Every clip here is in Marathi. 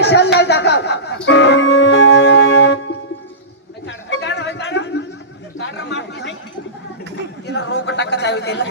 पैशाला नाही जागा तिला रोग टाकत आहे त्याला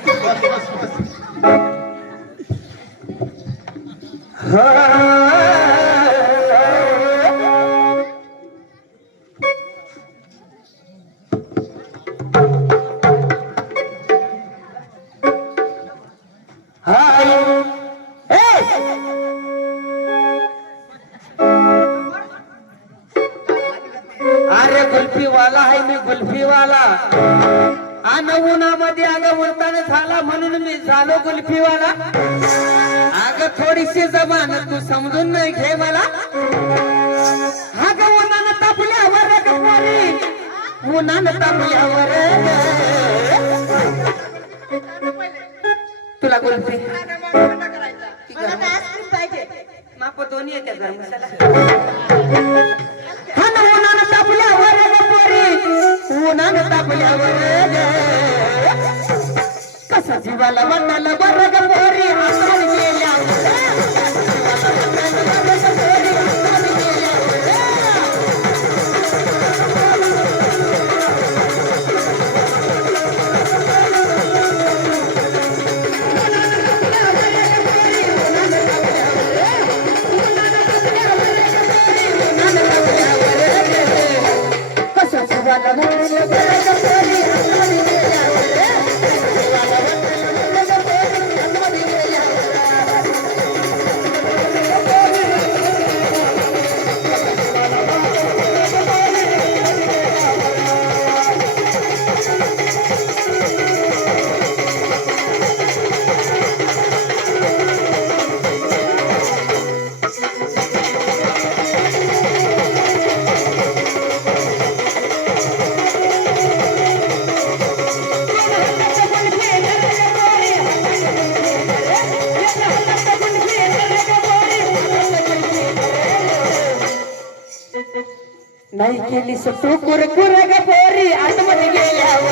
अरे कुल्फी वाला आहे मी कुल्फी वाला आणि उन्हामध्ये अगं उलताना झाला म्हणून मी झालो कुल्फी वाला अगं थोडीशी जबान तू समजून नाही घे मला अगं उन्हानं तापल्यावर उन्हानं तापल्यावर तुला कुल्फी माप दोन्ही येते घर मसाला उन्हानं तापल्यावर कसा जीवाला म्हणाला बरं ग पोरी हाताने गेल्या कसा जीवाला म्हणाला बरं ग पोरी हाताने गेल्या नाही केली सो कुरकुर ग पोरी आतमध्ये गेल्या